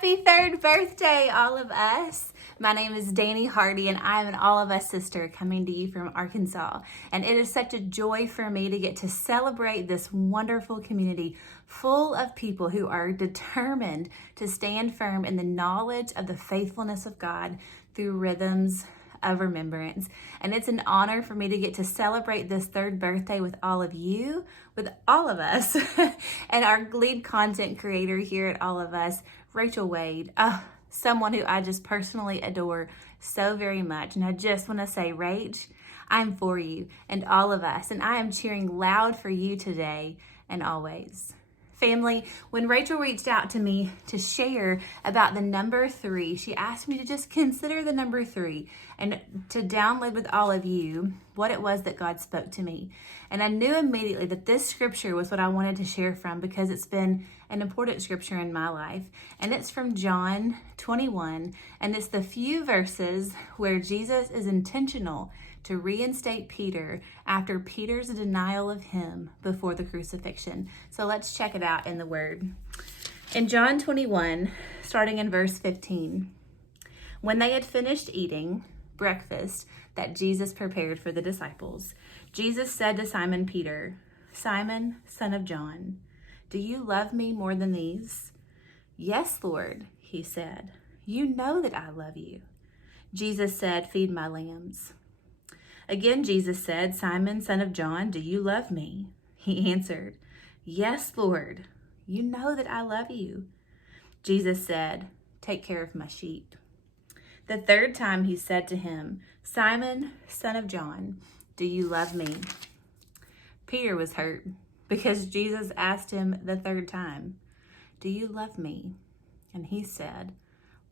Happy third birthday, all of us. My name is Dani Hardy, and I'm an All of Us sister coming to you from Arkansas. And it is such a joy for me to get to celebrate this wonderful community full of people who are determined to stand firm in the knowledge of the faithfulness of God through rhythms of remembrance. And it's an honor for me to get to celebrate this third birthday with all of you, with all of us, and our lead content creator here at All of Us, Rachel Wade, someone who I just personally adore so very much. And I just want to say, Rach, I'm for you and all of us, and I am cheering loud for you today and always. Family, when Rachel reached out to me to share about the number 3, she asked me to just consider the number 3 and to download with all of you what it was that God spoke to me. And I knew immediately that this scripture was what I wanted to share from because it's been an important scripture in my life. And it's from John 21, and it's the few verses where Jesus is intentional to reinstate Peter after Peter's denial of him before the crucifixion. So let's check it out in the Word. In John 21, starting in verse 15, when they had finished eating breakfast that Jesus prepared for the disciples, Jesus said to Simon Peter, "Simon, son of John, do you love me more than these?" "Yes, Lord," he said. "You know that I love you." Jesus said, "Feed my lambs." Again, Jesus said, "Simon, son of John, do you love me?" He answered, "Yes, Lord, you know that I love you." Jesus said, "Take care of my sheep." The third time he said to him, "Simon, son of John, do you love me?" Peter was hurt because Jesus asked him the third time, "Do you love me?" And he said,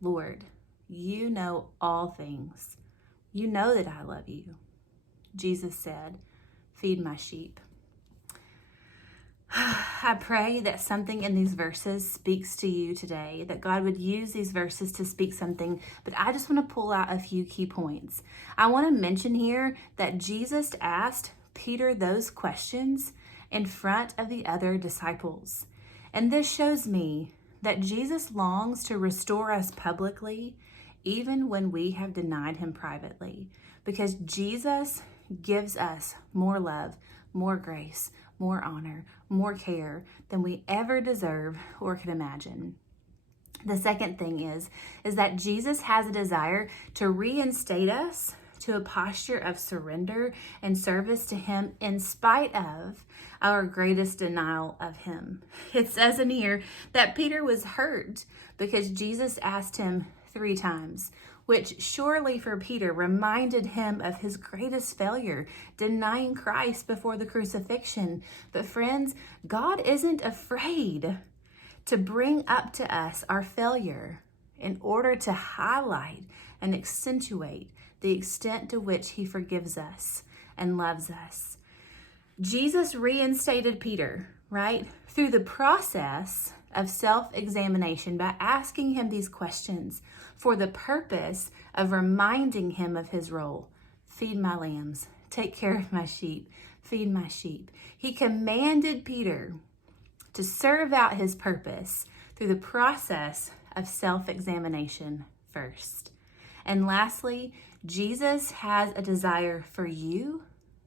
"Lord, you know all things. You know that I love you." Jesus said, "Feed my sheep." I pray that something in these verses speaks to you today, that God would use these verses to speak something, but I just want to pull out a few key points. I want to mention here that Jesus asked Peter those questions in front of the other disciples. And this shows me that Jesus longs to restore us publicly, even when we have denied him privately, because Jesus gives us more love, more grace, more honor, more care than we ever deserve or could imagine. The second thing is that Jesus has a desire to reinstate us to a posture of surrender and service to him in spite of our greatest denial of him. It says in here that Peter was hurt because Jesus asked him 3 times, which surely for Peter reminded him of his greatest failure, denying Christ before the crucifixion. But friends, God isn't afraid to bring up to us our failure in order to highlight and accentuate the extent to which he forgives us and loves us. Jesus reinstated Peter, right, through the process of self-examination by asking him these questions for the purpose of reminding him of his role. Feed my lambs, take care of my sheep, feed my sheep. He commanded Peter to serve out his purpose through the process of self-examination first. And lastly, Jesus has a desire for you,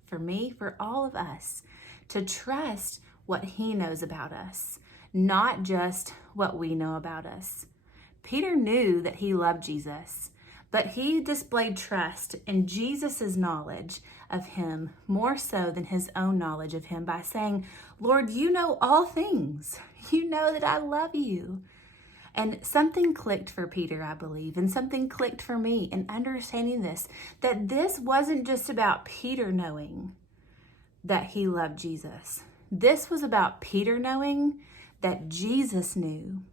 for me, for all of us to trust what he knows about us, not just what we know about us. Peter knew that he loved Jesus, but he displayed trust in Jesus's knowledge of him more so than his own knowledge of him by saying, "Lord, you know all things. You know that I love you." And something clicked for Peter, I believe, and something clicked for me in understanding this, that this wasn't just about Peter knowing that he loved Jesus. This was about Peter knowing that Jesus knew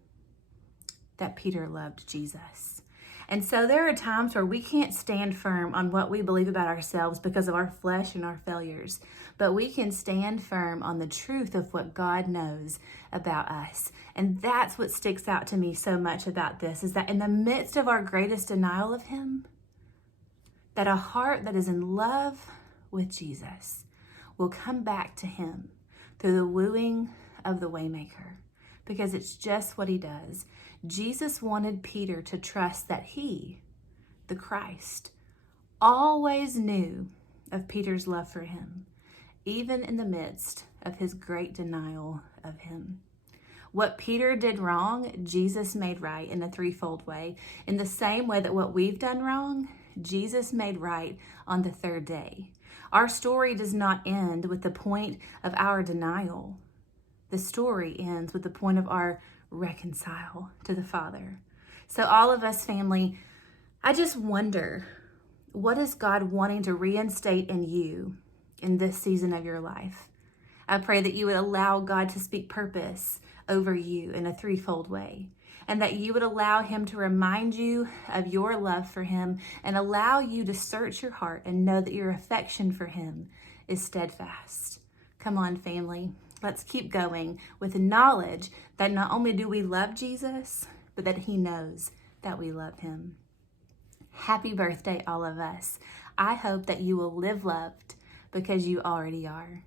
that Peter loved Jesus. And so there are times where we can't stand firm on what we believe about ourselves because of our flesh and our failures, but we can stand firm on the truth of what God knows about us. And that's what sticks out to me so much about this, is that in the midst of our greatest denial of him, that a heart that is in love with Jesus will come back to him through the wooing of the Waymaker, because it's just what he does. Jesus wanted Peter to trust that he, the Christ, always knew of Peter's love for him, even in the midst of his great denial of him. What Peter did wrong, Jesus made right in a threefold way. In the same way that what we've done wrong, Jesus made right on the third day. Our story does not end with the point of our denial. The story ends with the point of our reconcile to the Father. So all of us, family, I just wonder, what is God wanting to reinstate in you in this season of your life? I pray that you would allow God to speak purpose over you in a threefold way, and that you would allow him to remind you of your love for him and allow you to search your heart and know that your affection for him is steadfast. Come on, family. Let's keep going with the knowledge that not only do we love Jesus, but that he knows that we love him. Happy birthday, all of us. I hope that you will live loved because you already are.